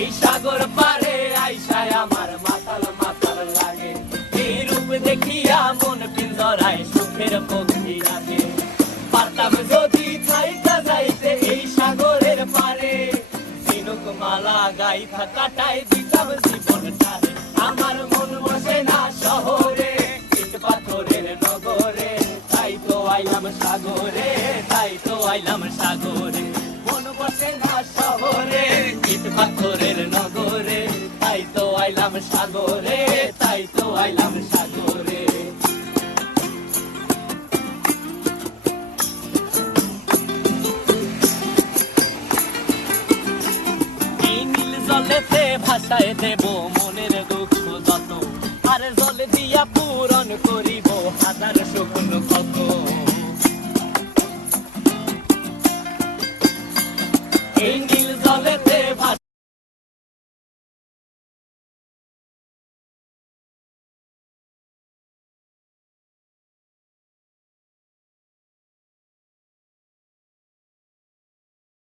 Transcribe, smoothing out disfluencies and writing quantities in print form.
এই সাগর পারে আইসায় আমার মাতাল মাতাল লাগে, এই রূপ দেখিয়া মন পিঞ্জরায় সুখের পক্ষী রাখে। পারতাম যদি থাইকা যাইতে এই সাগরের পারে, ঝিনুক মালা গাইথা কাটাই দিতাম জীবনটারে। আমার মন বসে না শহরে, ইট পাথরের নগরে, তাই তো আইলাম সাগরে, তাই তো আইলাম সাগরে। মন বসে না শহরে, ইট পাথরের নগরে, তাই তো আইলাম সাগরে, তাই তো আইলাম সাগরে। এই নীল জলেতে ভাসায় দেব মনের দুঃখ যত, আর জলে দিয়া পূরণ করিব হাজার স্বপ্ন কত। এই নীল জলেতে